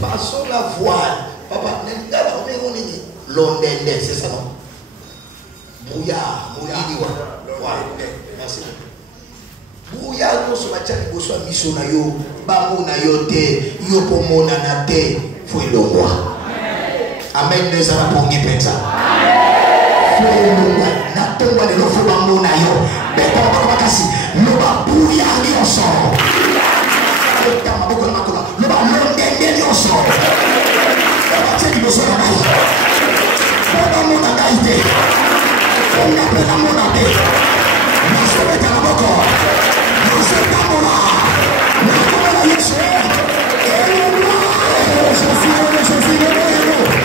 Passons la voile. Papa, l'ondende, c'est ça non? Brouillard, merci. Brouillard, nous sommes à Tchadiboswa, Missona yo, Bamona yo te, yo pomona na te, faut le roi. Amen, nous allons pour nous penser. Faut le roi, na tomba de l'offre bamona yo, mais pas encore kasi, nous va brouillard ni ensemble. Le va l'ondende ni ensemble. Tchadiboswa na yo. On a gaïté. On a pris la monnaie. Nous sommes à la boca. Nous sommes à la Nous sommes à la Yéché. Et nous je suis le héros.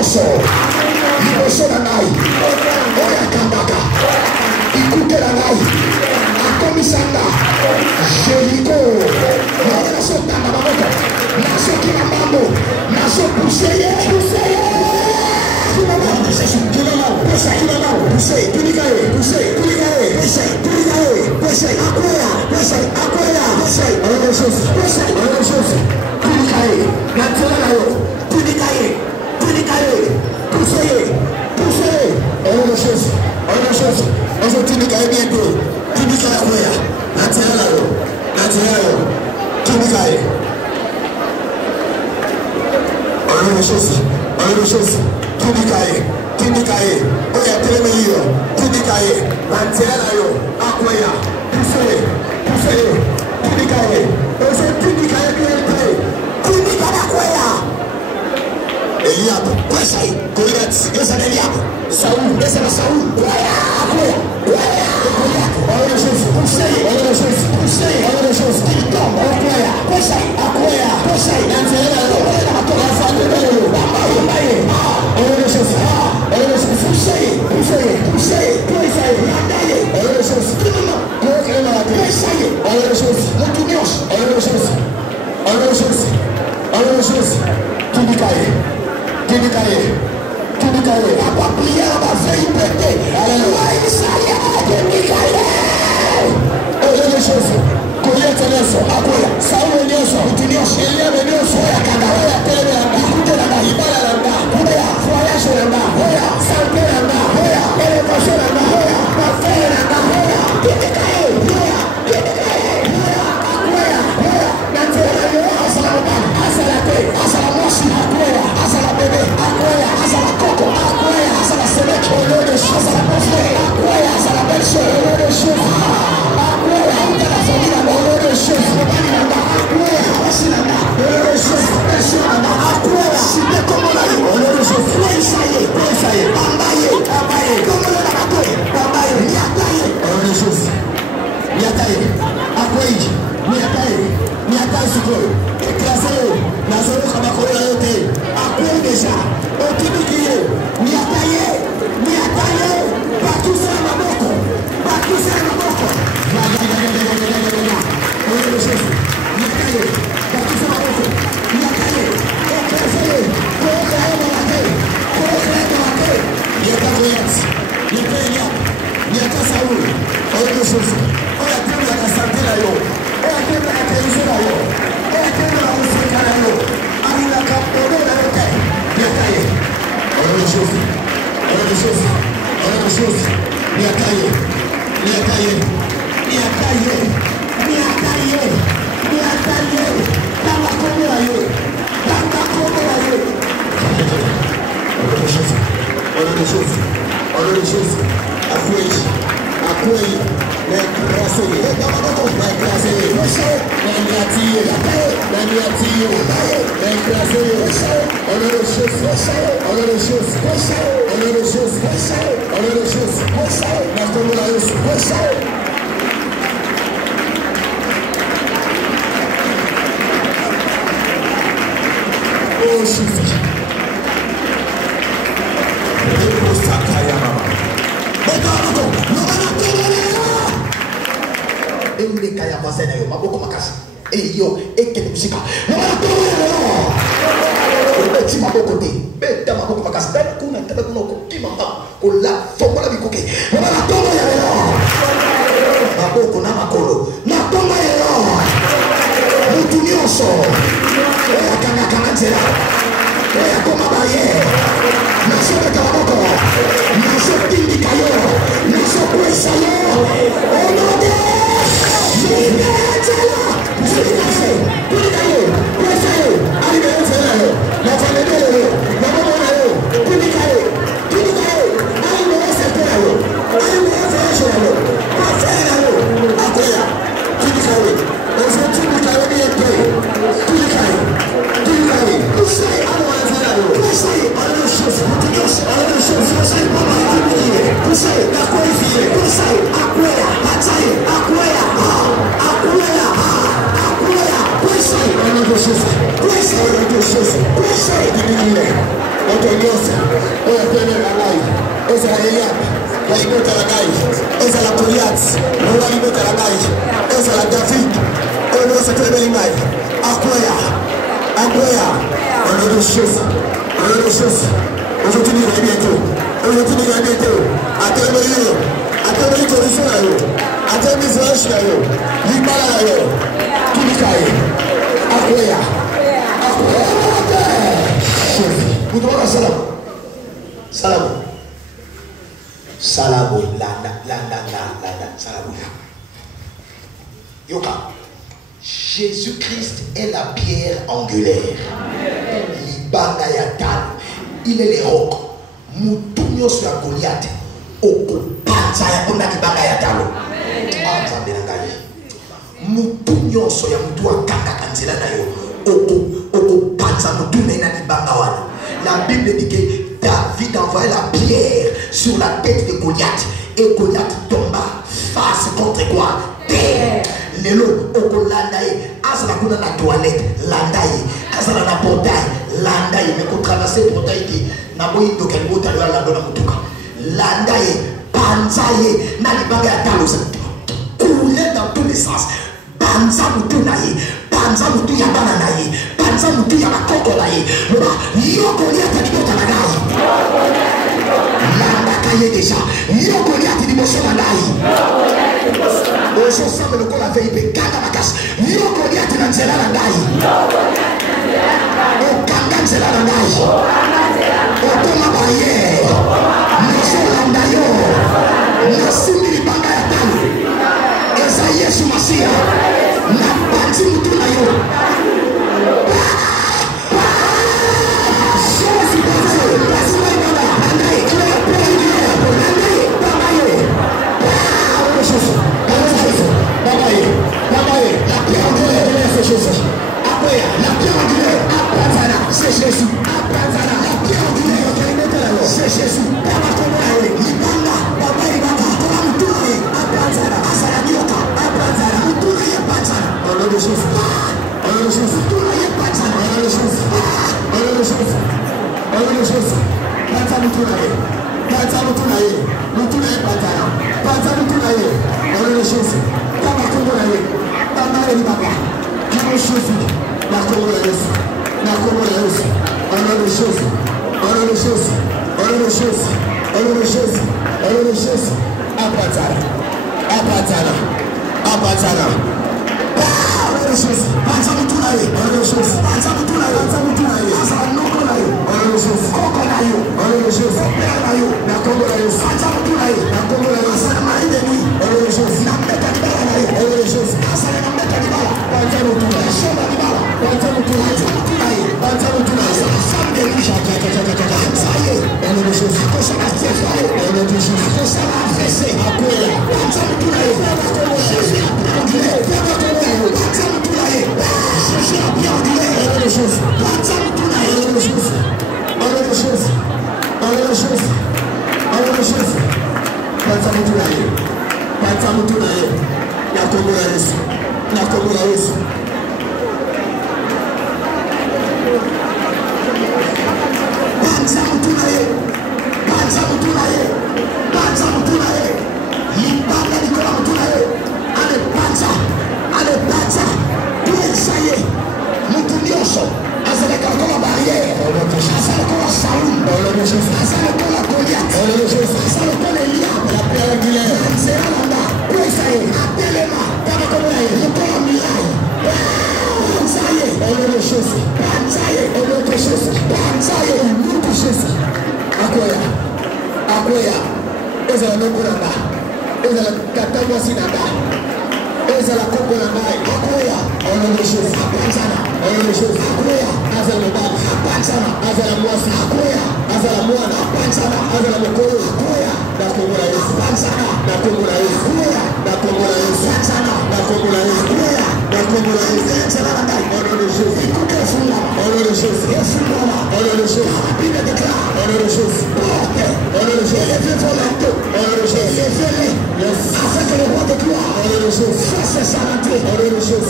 nyonso liboso na ngai oyo akambaka ikuke na ngai akomisanga Jeriko oyo nazotanga maboko nazokima mambo nazopuseye Otonyosa, oya pene la live, eza la Eliab, walibeta la gai, eza la Goliath, walibeta la gai, eza la David, onosa tebe live, Akwea, on a des choses, aujourd'hui nous allons bientôt, à terme condition à terme visage libala tout le cahier, Akwea, vous devez la Salabo, Yoka. Jésus-Christ est la pierre angulaire. Libanga yatal. Il est le roc. Mutunyo sur la Goliath. Oko panza ya kuna libanga yatalo. Nzambe na ngai. Mutunyo so ya mutu akaka kanzela na yo. Oko panza mutune na libanga wana. La Bible dit que David envoyait la pierre sur la tête de Goliath. Et Goliath tomba face contre quoi? Terre. Lelo okolandaye azala kuna na toilette landaye azala na portail landaye mais ko traverser portail ki na boyindo ke ngota la lando na mutuka landaye panzaye na libanga ya talosa couler dans tous les sens panza mutu naye panza mutu ya bana naye panza mutu ya bakoko naye loba yoko liata kibota na gai landa kaye déjà yoko liata di boso na gai Oso sabe le kola veille pe kanga makas. Yo Goliath na nzela na ndai. O kanga nzela na ndai. O koma baye. Naso landa yo. Nasimi libanga ya tano. Eza Yesu Masia. Na panzi mutu na yo. C'est Jésus. C'est Jésus. Hallelujah.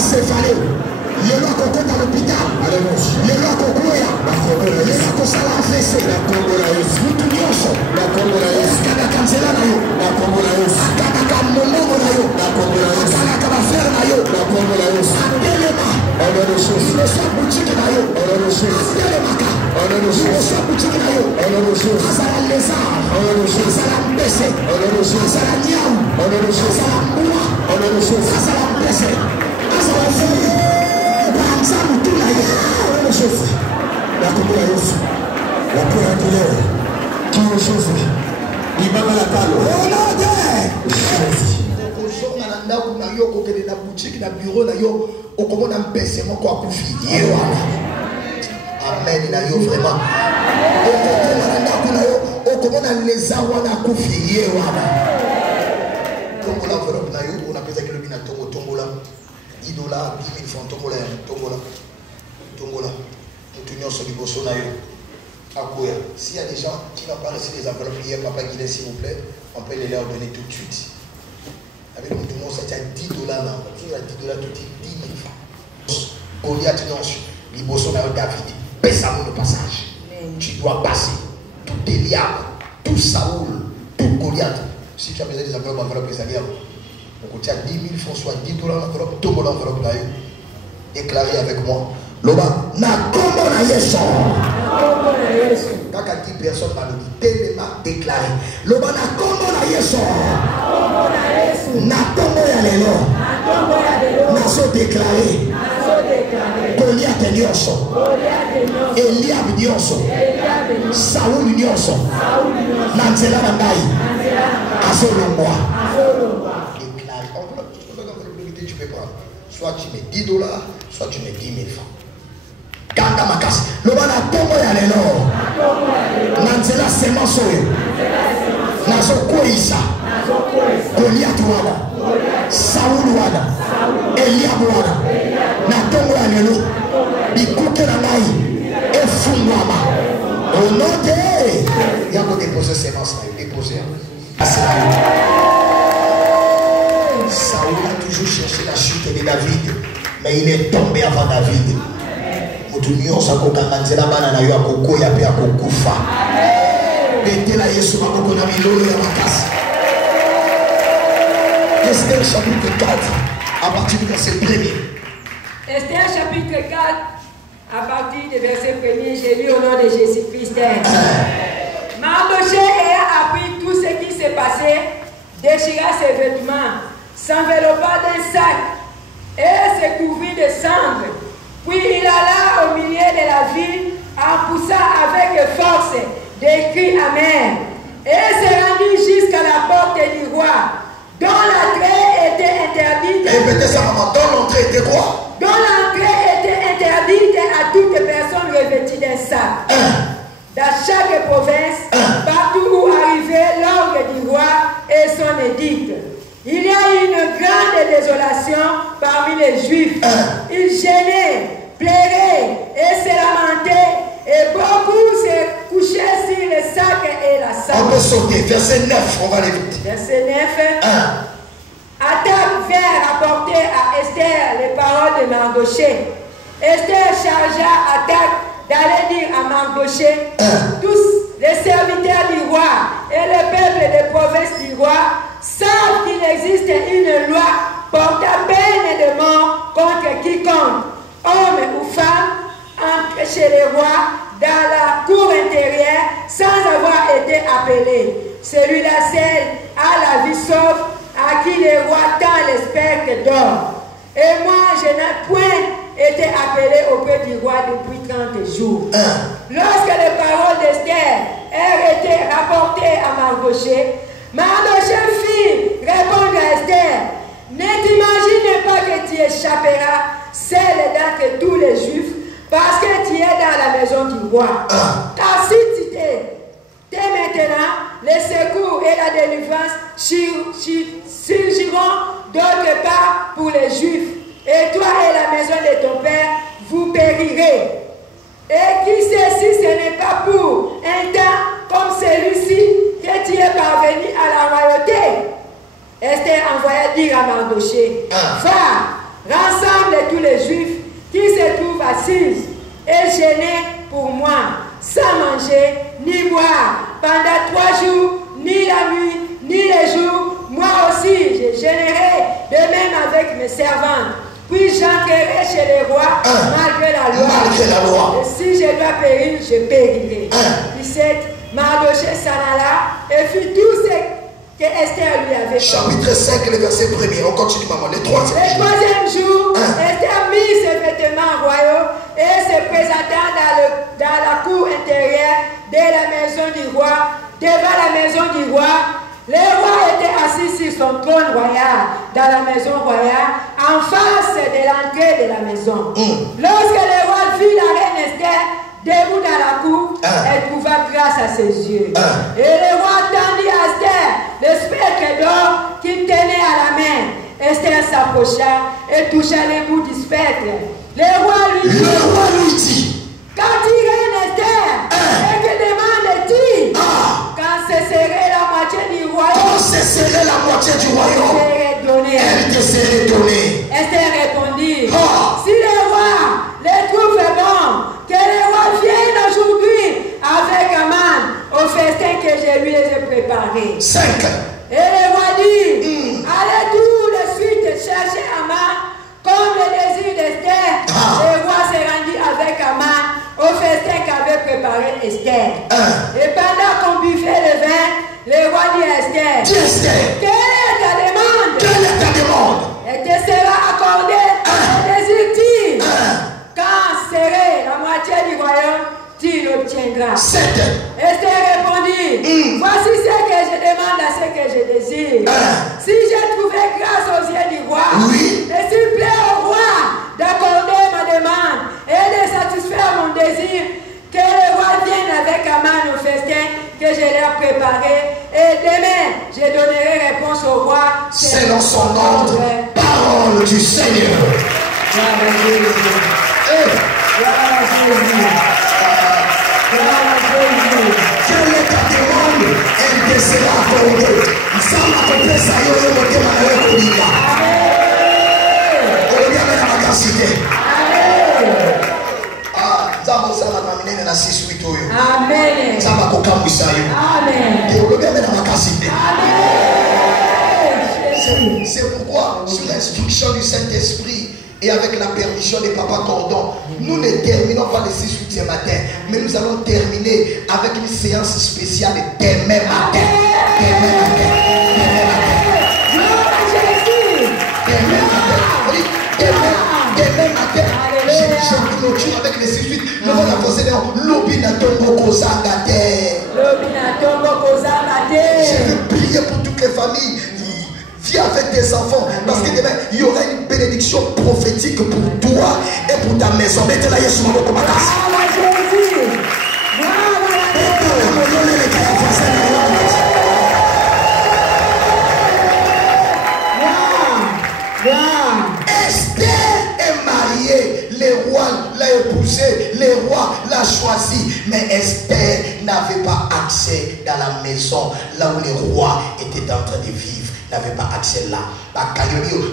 céphalée. Lelo akokota l'hôpital. Lelo akokoya. Lelo akosala AVC. Mutu nyonso. Akabaka nzela na yo. Akabaka mongongo na yo. Asalaka bafere na yo. Atelema. Liboso ya boutique na yo. Atelemaka. Liboso ya boutique na yo. Azala lézard. Azala mbese. Azala niau. Azala mbua. Azala mbese. Azala fille. La communauté la prière qui est Jésus. Il va la table. Oh non, Jésus. Na yo ko kele na boutique na bureau na yo o komo na mpese moko akufi ye wana. Amen na yo vraiment. O komo na ndako na yo o komo na leza wana akufi ye wana. Tombola enveloppe na yo on appelle ça que le bina tombola. $10, 10 000 francs, tombola. Nous sur liboso na yo. Akoya. S'il y a des gens qui n'ont pas reçu les enveloppes hier, papa Guinet, s'il vous plaît, on peut les leur donner tout de suite. Avec le monde, ça tient $10 là. Si on a $10 tout de suite, 10 000 francs. Goliath, non, liboso na yo David. Passe à mon passage. Tu dois passer. Tout Eliab, tout Saoul, tout Goliath. Si tu as besoin des enveloppes, les alliés, on contient 10 000 francs, soit $10 l'enveloppe, tout mon enveloppe là. Déclarez avec moi. Loba, na kombo na Yesu. Kaka 10 personnes m'ont dit, tellement déclaré. Loba, na kombo na Yesu. Na kombo ya lelo. Na so déclaré. Goliath nyonso. Eliab nyonso. Saoul nyonso. Na nzela na ngai. Azolongwa. Déclaré. Tu peux prendre. Soit tu mets $10, soit tu mets 10 000 francs. Kanda makasi. Loba na tombo ya lelo. Na nzela semence oyo. Nazo koisa. Goliath wana. Saoul wana. Eliab wana. Na tombo ya lelo. Bikuke na ngai. Efungwama. Au nom de. Yako déposer semence na yo. Déposer. Saoul a toujours cherché la chute de David, mais il est tombé avant David. Mutunio sakokanga nzela bana na yo akokoya pe akokufa. Betela Yesu makoko na milolo ya makasi. Esther chapitre 4 à partir du verset 1er. Esther chapitre 4 à partir du verset 1er, j'ai lu au nom de Jésus-Christ. Mardochée ayant appris tout ce qui s'est passé, déchira ses vêtements, s'enveloppa d'un sac et se couvrit de cendres. Puis il alla au milieu de la ville en poussant avec force des cris amers et se rendit jusqu'à la porte du roi, dont l'entrée était interdite. Répétez ça, maman. Dont l'entrée était quoi? Dont l'entrée était interdite à toute personne revêtue d'un sac. Dans chaque province, partout où arrivait l'ordre du roi et son édicte, il y a eu une grande désolation parmi les Juifs. Ils gênaient, pleuraient et se lamentaient, et beaucoup se couchaient sur les sacs et la salle. On peut sauter. Verset 9, on va aller vite. Verset 9. Attaque vint rapporter à Esther les paroles de Mardochée. Esther chargea Attaque d'aller dire à Mardochée, tous les serviteurs du roi et le peuple des provinces du roi savent qu'il existe une loi portant peine de mort contre quiconque, homme ou femme, entre chez les rois dans la cour intérieure sans avoir été appelé. Celui-là seul a la vie sauve à qui les rois tend les spectres d'or. Et moi, je n'ai point été appelé auprès du roi depuis 30 jours. Lorsque les paroles d'Esther ont été rapportées à Mardochée, Mardochée fit répondre à Esther, ne t'imagine pas que tu échapperas celle d'entre tous les Juifs parce que tu es dans la maison du roi. Car si tu t'es dès maintenant, les secours et la délivrance surgiront d'autre part pour les Juifs. Et toi et la maison de ton père, vous périrez. Et qui sait si ce n'est pas pour un temps comme celui-ci que tu es parvenu à la royauté. Esther envoya dire à Mardochée, va, rassemble tous les Juifs qui se trouvent assis et gênés pour moi, sans manger ni boire pendant 3 jours, ni la nuit, ni les jours. Moi aussi, je gênerai de même avec mes servantes. Puis j'entrerai chez les rois malgré la loi. Malgré la loi. Et si je dois périr, je périrai. 17. Mardochée s'en alla et fit tout ce que Esther lui avait fait. Chapitre 5, le verset 1er. On continue, maman. Le troisième jour, Esther mit ses vêtements royaux et se présenta dans la cour intérieure de la maison du roi, devant la maison du roi. Le roi était assis sur son trône royal dans la maison royale, en face de l'entrée de la maison. Lorsque le roi vit la reine Esther debout dans la cour, elle trouva grâce à ses yeux. Et le roi tendit à Esther le spectre d'or qu'il tenait à la main. Esther s'approcha et toucha les bouts du spectre. Le roi lui dit, quand reine Esther, et que demande-t-il? Quand cesserait la moitié du royaume, elle te serait donnée. Esther répondit, si le roi le trouve bon, que le roi vienne aujourd'hui avec Aman au festin que je lui ai préparé. 5. Et le roi dit, allez tout de suite chercher Aman, comme le désir d'Esther. Le roi se rendit avec Aman au festin qu'avait préparé Esther. Et pendant qu'on buvait le vin, le roi dit à Esther, quelle est ta demande? Et te sera accordée le désir-t-il? Quand serait la moitié du royaume, tu l'obtiendras. 7. Esther répondit, voici ce que je demande à ce que je désire. Si j'ai trouvé grâce aux yeux du roi, et s'il plaît au roi d'accorder ma demande et de satisfaire mon désir, que le roi vienne avec Aman au festin que je l'ai préparé, et demain je donnerai réponse au roi selon son ordre. Parole du Seigneur. Quelle est ta demande? Elle te sera accordée. Amen. C'est pourquoi, sous l'instruction du Saint-Esprit et avec la permission de Papa Cordon, nous ne terminons pas le 6-8e matin, mais nous allons terminer avec une séance spéciale demain matin. Demain matin, je clôture avec les 6-8. Nous allons poser l'Obinatongo Kozangate. Je veux prier pour toutes les familles. Viens avec tes enfants, parce que demain il y aura une bénédiction prophétique pour toi et pour ta maison. Mettez-la Yesu Maboko Makasi. Esther est mariée, le roi l'a épousée, le roi l'a choisi, mais Esther n'avait pas accès dans la maison là où le roi était en train de vivre. N'avait pas accès là.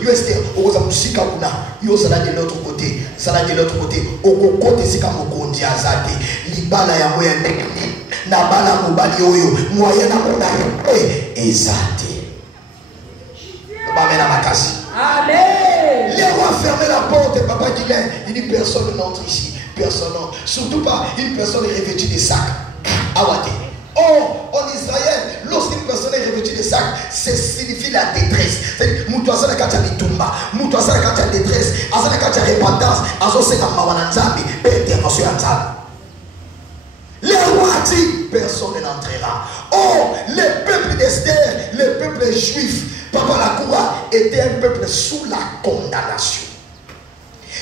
Yo Esther, oza musika kuna, yo sala de l'autre côté, sala de l'autre côté, oko côté sika mokondi azate, libala ya moya ndekni, na bala mobali oyo, moya na mona ezate. Amen à makasi. Amen. Les rois fermaient la porte, papa dit dit personne n'entre ici, personne n'entre, surtout pas une personne revêtue de sacs. Awate. Or, en Israël, lorsqu'une personne est revêtue de sac, ça signifie la détresse. C'est-à-dire, Moutouassa n'a qu'à Mitumba, Moutouassa n'a qu'à détresse, Asa n'a qu'à repentance, Aso c'est comme Mawananzambi, intervention Anzambi. Le roi dit, personne n'entrera. Or, le peuple d'Esther, le peuple juif, Papa Lakoua, était un peuple sous la condamnation.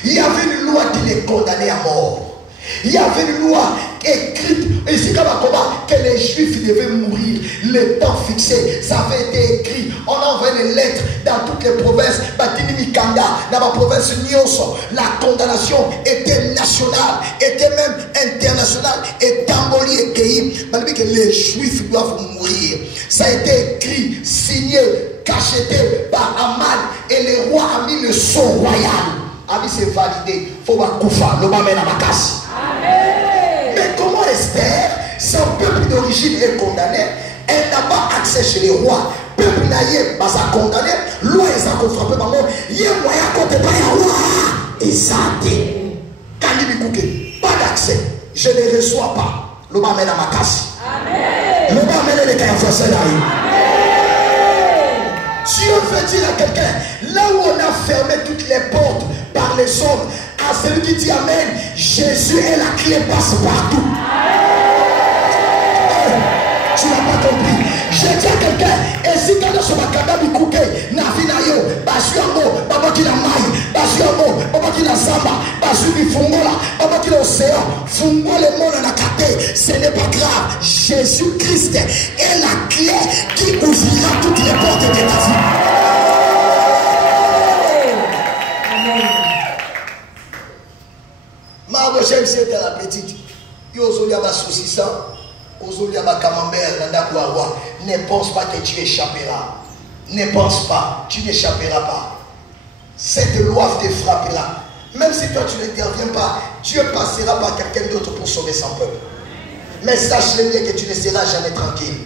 Il y avait une loi qui les condamnait à mort. Il y avait une loi écrite ici que les juifs devaient mourir. Le temps fixé, ça avait été écrit. On a envoyé des lettres dans toutes les provinces. Batini Mikanda, dans ma province Nyoso. La condamnation était nationale, était même internationale. Et Tamboli et Keï, malgré que les juifs doivent mourir. Ça a été écrit, signé, cacheté par Aman. Et le roi a mis le sceau royal Abi c'est validé. Faut pas koufa. L'homme amène à ma casse. Mais comment Esther, son peuple d'origine est condamné, elle n'a pas accès chez les rois. Peuple naïe, bah ça condamné, loi et ça qu'on frappe par moi. Il y a moyen qu'on te paye à roi. Et ça dit, quand il me pas d'accès, je ne reçois pas. L'homme amène à ma casse. L'homme amène les cailles français là. Dieu veut dire à quelqu'un, là où on a fermé toutes les portes par les hommes, à celui qui dit Amen, Jésus est la clé, passe partout. Tu n'as pas compris. Je dis à quelqu'un, et si quand on va kadabi kouke, navi na yo, basu yango, baba ki na mai, basu yango, baba ki na samba, basu bi fungola, baba ki na océan, fungo le monde na kate, ce n'est pas grave. Jésus-Christ est la clé qui ouvrira toutes les portes de ta vie. Mardochée c'était la petite. Yo zolia ba saucisson. Ne pense pas que tu échapperas. Ne pense pas, tu n'échapperas pas. Cette loi te frappera. Même si toi tu n'interviens pas, Dieu passera par quelqu'un d'autre pour sauver son peuple. Mais sache-le bien que tu ne seras jamais tranquille.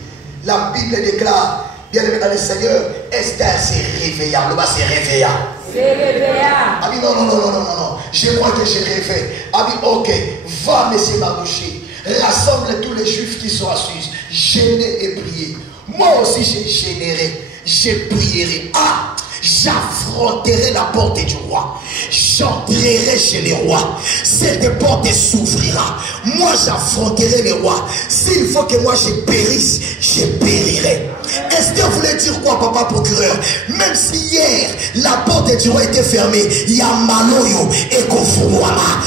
La Bible déclare, bien aimé dans le Seigneur, Esther s'est réveillée. Le bas s'est réveillée. Ah oui, non. Je crois que j'ai rêvé. Ah oui, ok, va, monsieur Mardochée. Rassemble tous les juifs qui sont assis, gênés et priés. Moi aussi j'ai généré, j'ai prierai. Ah, j'affronterai la porte du roi. J'entrerai chez les rois. Cette porte s'ouvrira. Moi j'affronterai les rois. S'il faut que moi je périsse, je périrai. Esther voulait dire quoi, papa procureur? Même si hier la porte du roi était fermée, il y a Maloyo et Kofuwama.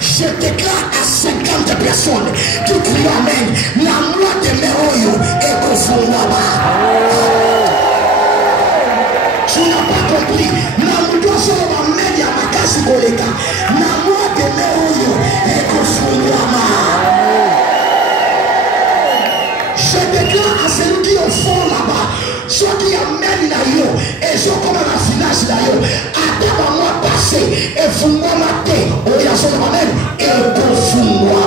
Je déclare à 50 personnes qui crient Amen. La loi de Meroyo et Kofuwama. Tu n'as pas compris. La loi de Meroyo et Kofuwama. Je déclare à celui qui est au fond là-bas, ceux qui amènent là-haut, et ceux qui ont la finance là-haut, à moi passer, et vous moi mater, au yason de ma même, et pour moi.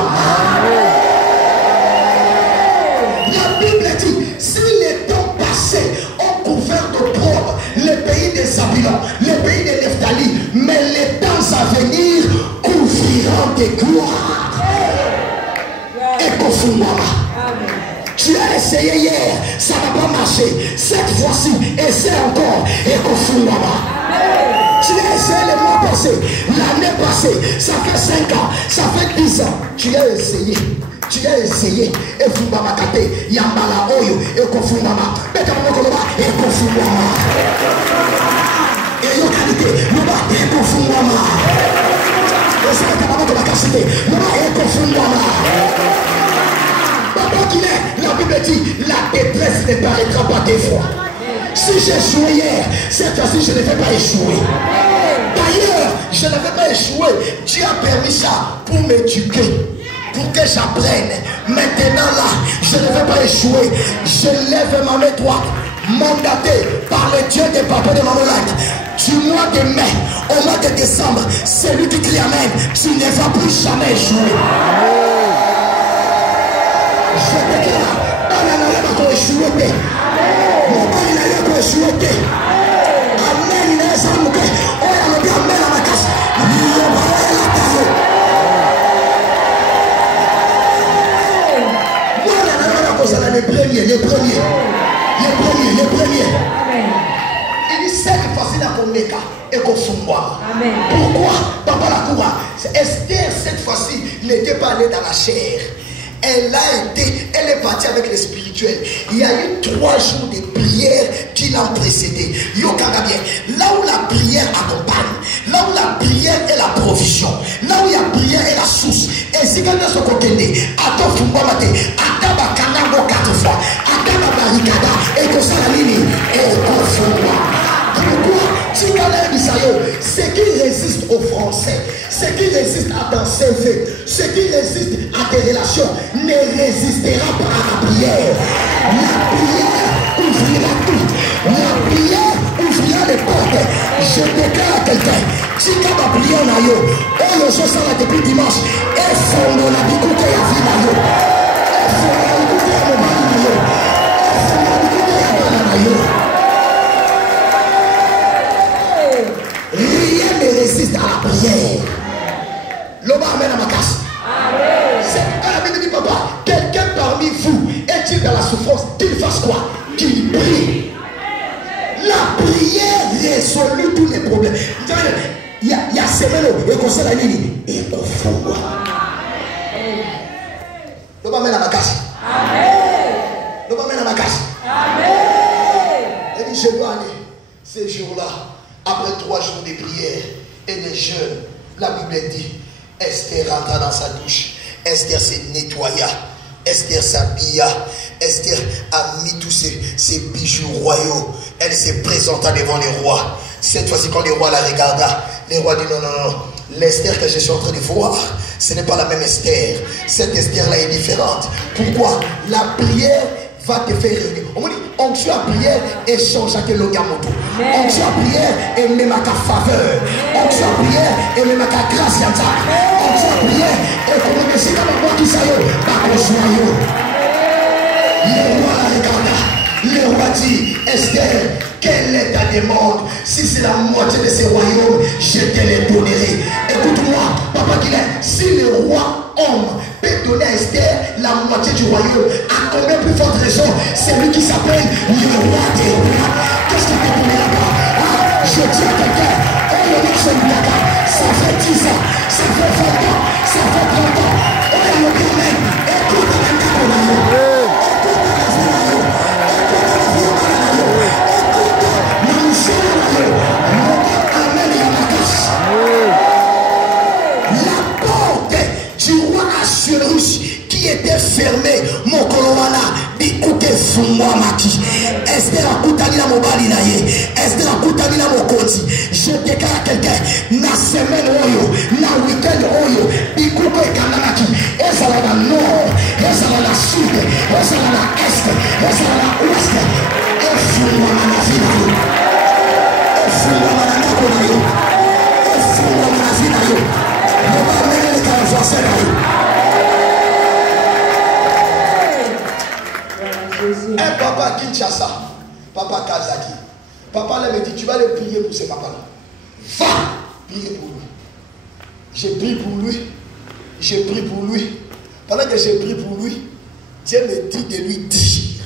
La Bible dit, si les temps passés ont couvert de propre le pays des Zabulon, le pays de Nephtali, mais les temps à venir couvriront de gloire. Et pour moi. Tu as essayé hier, ça n'a pas marché. Cette fois-ci, essaie encore. Et tu as essayé le mois passé, l'année passée, ça fait 5 ans, ça fait 10 ans. Tu as essayé. Tu as essayé. Et vous m'avez capté. Yambala Oyo. Et Kofumama. Et Kofumama. Et yo qualité. Nous va. Et Kofumama. Et c'est le camarade de la capacité. Nous va. Et Kofumama. La Bible dit, la détresse ne paraîtra pas deux fois. Si j'ai échoué hier, cette fois-ci je ne vais pas échouer. D'ailleurs, je ne vais pas échouer. Dieu a permis ça pour m'éduquer, pour que j'apprenne. Maintenant là, je ne vais pas échouer. Je lève ma main droite, mandaté par le Dieu des papas de Mamolak. Du mois de mai au mois de décembre, celui qui crie Amen, tu ne vas plus jamais échouer. Je déclare, on a échoué. Mon père n'a pas échoué. Amen, il est sans bouquet. On a bien amen à ma casse. Moi, les premiers. Il dit, c'est facile à Komeka et Kofumwa. Pourquoi, papa la coura? Esther, cette fois-ci, n'était pas allée dans la chair. Elle est partie avec le spirituel. Il y a eu 3 jours de prière qui l'ont précédé. Là où la prière accompagne, là où la prière est la provision, là où la prière est la source. Et si quelqu'un se contente, attends, Fumbamate, attends, Bakanango 4 fois, attends, Barricada, et que ça la ligne, et pourquoi? Ce qui résiste aux Français, ce qui résiste à ton CV, ce qui résiste à tes relations, ne résistera pas à la prière. La prière ouvrira tout. La prière ouvrira les portes. Je déclare à quelqu'un, si tu as prié en aïe, on le sait ça depuis dimanche, et fondons la bicouté à vie d'aïe. Et fondons la bicouté à mon mari d'aïe. Et fondons la bicouté à mon d'aïe. Rien ne résiste à la prière. L'homme amène à ma casse. La Bible dit, papa, quelqu'un parmi vous est-il dans la souffrance, qu'il fasse quoi? Qu'il prie. La prière résout tous les problèmes. Il y a semaine et qu'on sait la nuit et qu'on fout. Le va mettre à ma casse. Le va mettre à ma casse. Elle dit, je dois aller ces jours-là, après 3 jours de prière et de jeûne. La Bible dit, Esther rentra dans sa douche. Esther se nettoya. Esther s'habilla. Esther a mis tous ses bijoux royaux. Elle se présenta devant les rois. Cette fois-ci, quand les rois la regarda, les rois disent non. L'Esther que je suis en train de voir, ce n'est pas la même Esther. Cette Esther-là est différente. Pourquoi? La prière va te faire réunir. On me dit, onction à prière et change à que l'on gagne. Onction à prière et même à ta faveur. Onction à prière et même à ta grâce. Onction à prière et comment que c'est comme moi qui s'aille, pas qu'on soit. Le roi la regarda. Le roi dit, Esther, quelle est ta demande? Si c'est la moitié de ces royaumes, je te les donnerai. Écoute-moi, papa Guilain, si le roi homme peut donner à Esther la moitié du royaume, à combien plus forte raison, c'est lui qui s'appelle le roi des rois. Qu'est-ce qu'il te donne là-bas? Je dis à quelqu'un, oh le nom c'est Mouaka, ça fait 10 ans, ça fait 20 ans, ça fait 30 ans. Oh le Père, écoute la vie. La porte du roi Assuérus qui était fermée, mon colomana, écoutez, fous-moi, Maki. Esther a coutani la mobali na ye. Esther a coutani la mokoti. Je déclare à quelqu'un, na semaine oyo, na week-end oyo, écoutez, kanamaki. Et ça va dans le nord, et ça va dans le sud, et ça va dans l'est, et ça va dans l'ouest. Et fous-moi, ma vie na yo. Et fous-moi, ma nako na yo. Et fous-moi, ma vie na yo. Ne va mener les caravansés na yo. Un papa Kinshasa, papa Kazaki, papa là me dit, tu vas aller prier pour ce papa-là. Va prier pour lui. J'ai prié pour lui. J'ai prié pour lui. Pendant que j'ai prié pour lui, Dieu me dit de lui dire,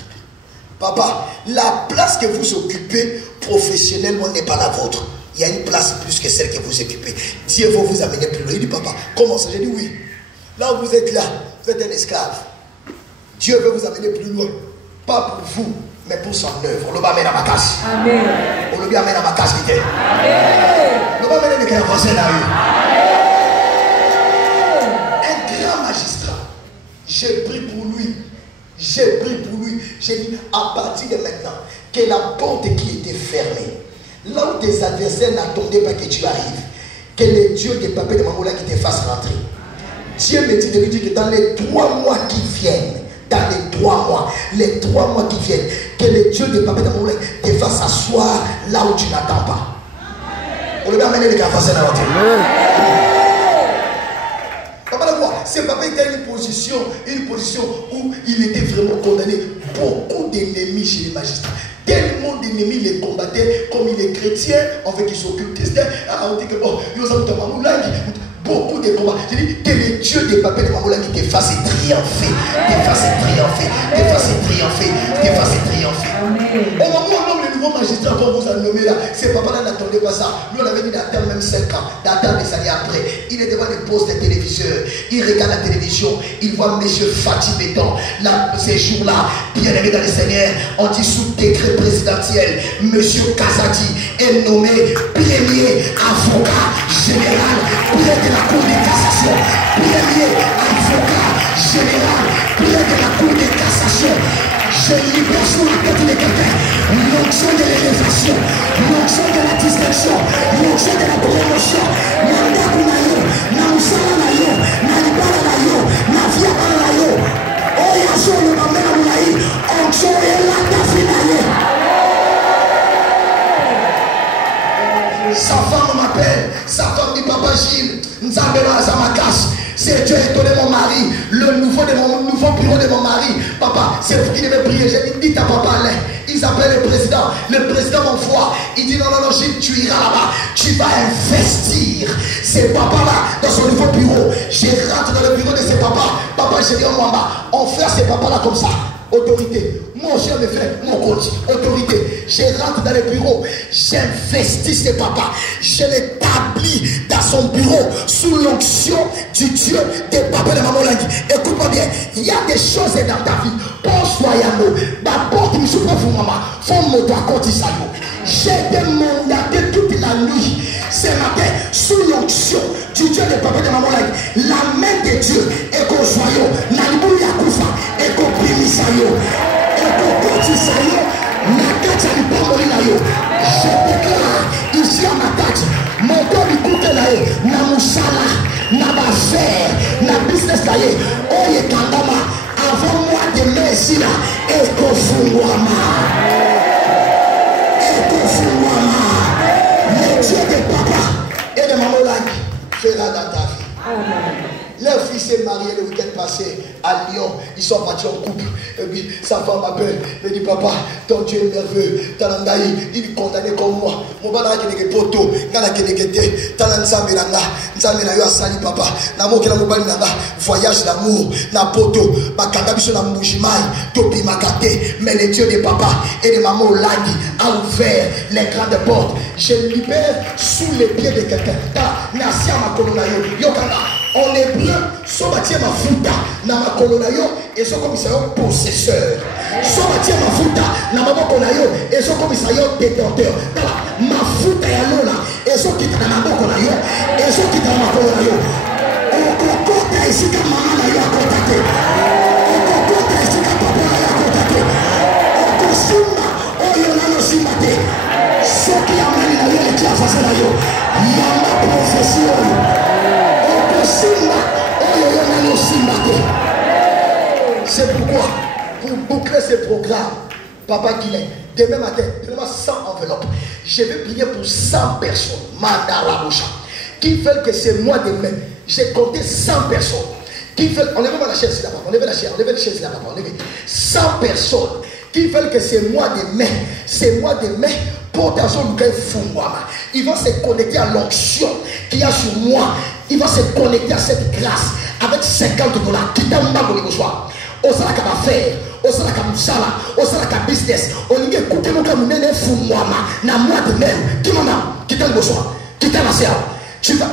papa, la place que vous occupez professionnellement n'est pas la vôtre. Il y a une place plus que celle que vous occupez. Dieu va vous amener plus loin. Il dit, papa, comment ça? J'ai dit oui. Là où vous êtes là, vous êtes un esclave. Dieu veut vous amener plus loin. Pas pour vous, mais pour son œuvre. On le va mettre dans ma casse. Amen. On le va mettre dans ma casse. Amen. On le va mettre dans ma casse. Un grand magistrat. J'ai pris pour lui. J'ai pris pour lui. J'ai dit, à partir de maintenant, que la porte qui était fermée, là où tes adversaires n'attendaient pas que tu arrives, que le Dieu des papiers de Mamoula qui te fasse rentrer. Dieu me dit de lui dire que dans les 3 mois qui viennent, dans les 3 mois qui viennent, que le Dieu des papiers de Mamoula te fasse asseoir là où tu n'attends pas. On le va amener les gars à dans votre ce papa était une position où il était vraiment condamné. Beaucoup d'ennemis chez les magistrats. Tellement d'ennemis les combattaient. Comme il est chrétien, on veut qu'il s'occupe de ça. On dit que beaucoup de combats. Je dis que le Dieu des papiers de Mamoula qui te fasse triompher. Te fasse triompher. Te fasse triompher. Te fasse triompher. Au moment où on nomme le nouveau magistrat qu'on vous a nommé là, ce papa-là n'attendait pas ça. Lui, on avait dit d'attendre même 5 ans, d'attendre des années après. Il est devant les postes de téléviseurs. Il regarde la télévision. Il voit M. Fatih Béton. Là, ces jours-là, bien aimé dans le Seigneur, on dit sous décret présidentiel, M. Kazadi est nommé premier avocat général de la Cour de cassation. Premier avocat général de la Cour de cassation. Je libère sur la tête de quelqu'un l'onction de l'élévation, l'onction de la distinction, l'onction de la promotion. C'est Dieu a donné mon mari, le nouveau bureau de mon mari. Papa, c'est vous qui devez prier. J'ai dit, dites à papa, allez. Ils appellent le président. Le président m'envoie. Il dit, non, Gilles, tu iras là-bas. Tu vas investir ces papas-là dans son nouveau bureau. Je rentre dans le bureau de ces papas. Papa, j'ai dit, on fait ces papas-là comme ça. Autorité. Moi aussi, on me fait mon coach. Autorité. Je rentre dans le bureau. J'investis ces papas. Je l'établis dans son bureau sous l'onction du Dieu des papas de maman Langi. Écoute-moi bien. Il y a des choses dans ta vie. Pense-toi, Yano. D'abord, tu me souffres pour maman. Faut-moi toi côté ça. J'ai été mandaté toute la nuit. Ce matin, sous l'onction du Dieu des papas de maman Langi. La main de Dieu est qu'on joyau. Nalibou Yakoufa est qu'on primisayo. Je déclare ici à ma tête, mon corps écoute là, na musala, na affaire, na business là, oye kandama, avant moi de merci là, et kofungwama, le Dieu de papa et de maman Langi fera dans ta vie. Amen. Leur fils est marié le week-end passé à Lyon. Ils sont partis en couple. Et puis sa femme m'appelle. Elle dit, papa, ton Dieu est merveilleux. Il est condamné comme moi. Mon papa est poto. Papa. Voyage d'amour. Na poto. Mais le Dieu de papa et de maman Langi a ouvert les grandes portes. Je libère sous les pieds de quelqu'un. En hébreu, son bâtiment mafuta na makolona yo et son commissaire possesseur. Son bâtiment mafuta na makolona yo et son commissaire détenteur. Mafuta ya lola et son qui na makolona yo et son qui na makolona yo. On compte ici comme maman na yo à contacter. On compte ici comme papa na yo à contacter. On consuma on yo na no simate. Ce qui a mal na yo et qui a fait na yo. Yama profession. C'est pourquoi, pour boucler ce programme, Papa Guilain, demain matin, donnez-moi 100 enveloppes. Je vais prier pour 100 personnes, Mandaraboucha, qui veulent que c'est moi demain. J'ai compté 100 personnes qui veulent. Enlevez-moi la chaise là-bas, enlevez la chaise là-bas, enlevez. 100 personnes qui veulent que c'est moi demain, pour ta zone de Fungwama. Ils vont se connecter à l'onction qu'il y a sur moi. Ils vont se connecter à cette grâce avec 50 $. Qui t'a mis dans le soir. Au salaire qu'à faire, au salaire qu'à moussala, au salaire qu'à business. On y écoute mon camoufle Fungwama. Na moi de même. Qui m'en qui t'a le soir. Qui t'a la serre. Tu vas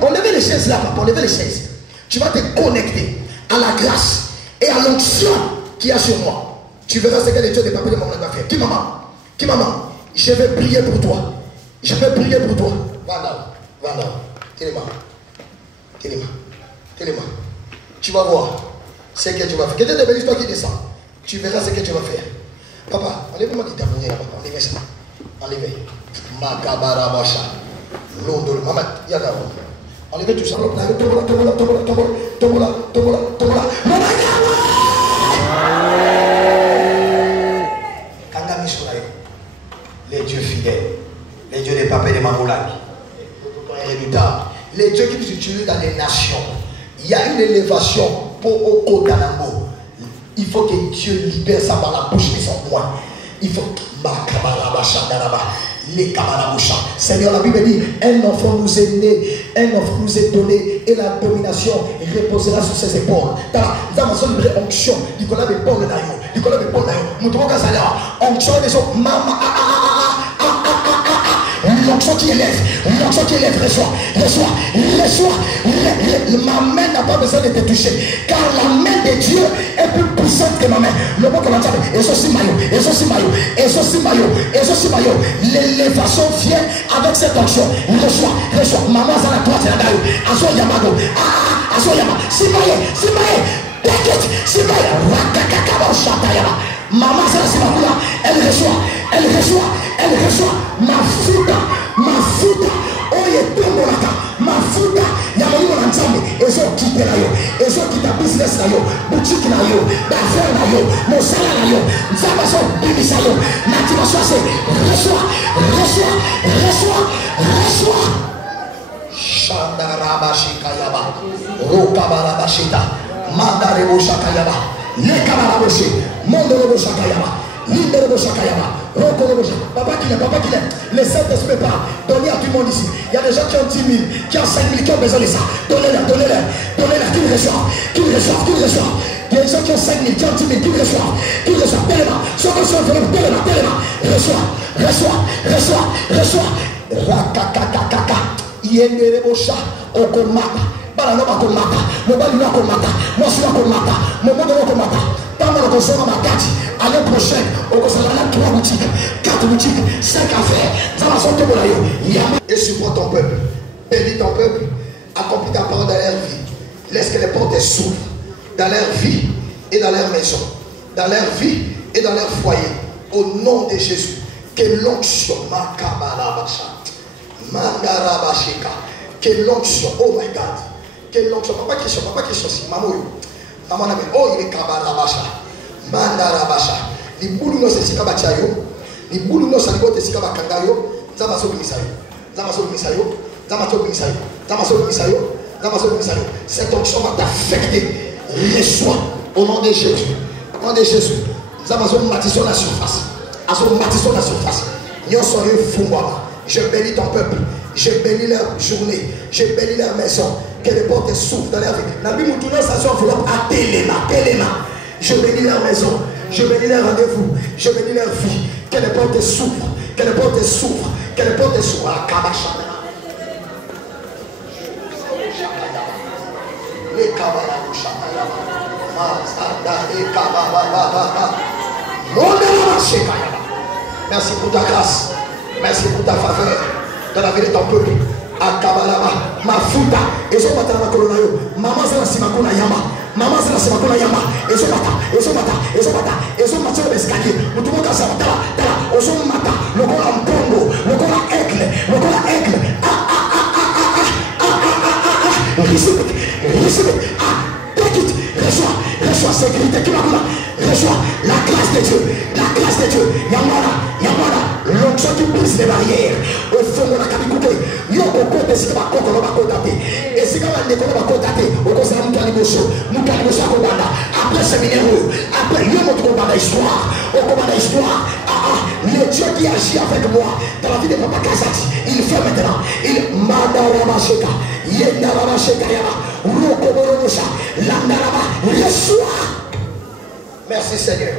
enlever les chaises là, papa, enlever les chaises. Tu vas te connecter à la grâce et à l'onction qu'il y a sur moi. Tu verras ce que les dieux des papiers de maman va faire. Qui maman? Je vais prier pour toi. Voilà. Téléma. Tu vas voir ce que tu vas faire. Quelqu'un te bénisse toi qui descend. Tu verras ce que tu vas faire. Papa, enlevez-moi qui t'a monné là, papa. Enlevez ça. Enlevez. Makabarabasha. L'eau maman, il y a là. Enlevez tout ça. Tombola. Les dieux fidèles, les dieux des papas et des mamans Langi, les dieux qui nous utilisent dans les nations. Il y a une élévation pour Okodanamo. Il faut que Dieu libère ça par la bouche de son roi. Il faut Seigneur, la Bible dit, un enfant nous est né, un enfant nous est donné, et la domination reposera sur ses épaules. Dans ma zone de onction, Nicolas de Paul Nayo, Moutomo Kazala, onction des autres, maman, l'onction qui élève, reçois. Ma main n'a pas besoin de te toucher, car la main de Dieu est plus puissante que ma main. Le mot que l'on dit, Mayo. L'élévation vient avec cette onction. Reçois. Maman, ça la droite, c'est la daille. Azo Yamado. Simaye. Simaye. Rakakakaba Shatayama. Maman, ça la Simakoula. Elle reçoit. Mafuta. Oye Tombolaka. Mafuta. Yamayo Ranzambe. Ezo quitte la yo. Ezo quitte business la yo. Boutique la yo. D'affaires la yo. Mosala la yo. Nzambaso bibisa yo. Nativation c'est reçois. Chandara Karabashikayaba. Rokabarabashita. Mandarebo Shakayaba. Lekabaraboshi. Mondorebo Shakayaba. Linderebo Shakayaba. Rokorebo Shakayaba. Papa qu'il est. Les Saint-Esprit part. Donnez à tout le monde ici. Il y a des gens qui ont 10 000, qui ont 5 000, qui ont besoin de ça. Donnez-leur. Qu'ils reçoivent. Il y a des gens qui ont 5 000, qui ont 10 000, qu'ils reçoivent. Donnez-moi. Ceux qui sont venus, donnez-moi. Reçois. Rakakakakaka. Yenderebo Sha. Okomata. Balanoma komata. Mobalina komata. Mosula komata. Momodo komata. Pendant le concert ma carte, l'année prochaine, au concert 3 boutiques, 4 boutiques, 5 affaires. Et supporte ton peuple. Bénis ton peuple. Accomplis ta parole dans leur vie. Laisse que les portes s'ouvrent dans leur vie et dans leur maison, dans leur vie et dans leur foyer. Au nom de Jésus. Que l'onction, que l'onction, oh my God. Que l'onction, papa qui sont si, maman. Maman, oh, il est kabarabasha. Mandarabasha. Les boulons, c'est si kabachayo. Les boulons, c'est si kabakandayo. Zamaso Misayo. Cette onction va t'affecter. Reçois au nom de Jésus. Au nom de Jésus. Zamaso Matisson la surface. Je bénis ton peuple. Je bénis leur journée. Je bénis leur maison. Que les portes s'ouvrent dans leur vie. La Bible nous donne sa enveloppe à Téléma. Je bénis leur maison. Je bénis leur rendez-vous. Je bénis leur vie. Que les portes s'ouvrent. À Kabasha. Les Kabarabusha. Merci pour ta grâce. Merci pour ta faveur dans la vie de ton peuple. Akabalaba, mafuta, ezo mata na kolona yo. Mama zana simakuna yama. Ezo mata beskaki. Mutumoka sa tala. Ozo mata, lokola mpongo, lokola aigle. Receive it. Take it. Reçois sécurité qui va là. Reçois la grâce de Dieu. Yamara. L'onction qui brise les barrières. Au fond de la cabine, yoko kote si kama koko no bakotate. Et si kama ne kono bakotate, au conseil mukali moso akobanda. Après séminaire, après yomo to banda histoire. Au combat histoire. Le Dieu qui agit avec moi dans la vie de Papa Kazati, il fait maintenant. Il mandarama sheka, yendarama sheka yama, rokoborosha, landarama, reçois. Merci Seigneur.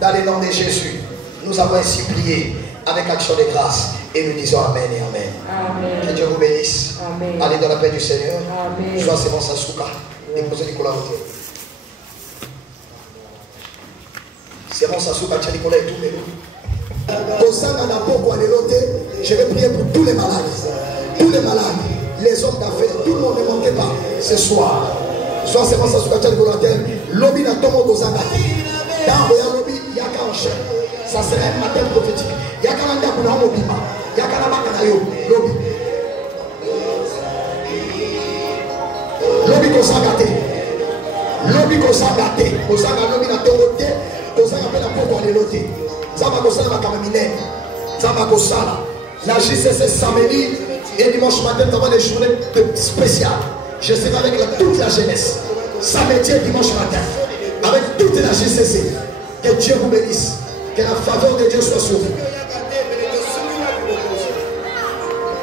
Dans le nom de Jésus, nous avons ainsi prié avec action de grâce et nous disons Amen et Amen. Que Dieu vous bénisse. Amen. Allez dans la paix du Seigneur. Amen. Joie c'est bon Sasuka. Déposez Nicolas Routier. C'est bon Sasuka, tiens Nicolas et tout mais je vais prier pour tous les malades, les hommes d'affaires, tout le monde ne manquez pas ce soir. Soit c'est bon Sasuka, tiens Nicolas Routier. Lobby n'a tomo Gozanga. Dans le lobby, il y a qu'un chef. Ça serait un matin prophétique. Il y a qu'un anda pour la mobima. Il y a qu'un abakanayo. Lobby Gozangate. Lobby n'a tomoté. Gozanga fait la peau pour les loter. Zama Gozanga va caminer. Zama Gozanga. La JCC samedi et dimanche matin, nous avons des journées spéciales. Je serai avec toute la jeunesse. Samedi et dimanche matin. Avec toute la JCC. Que Dieu vous bénisse. Que la faveur de Dieu soit sur vous.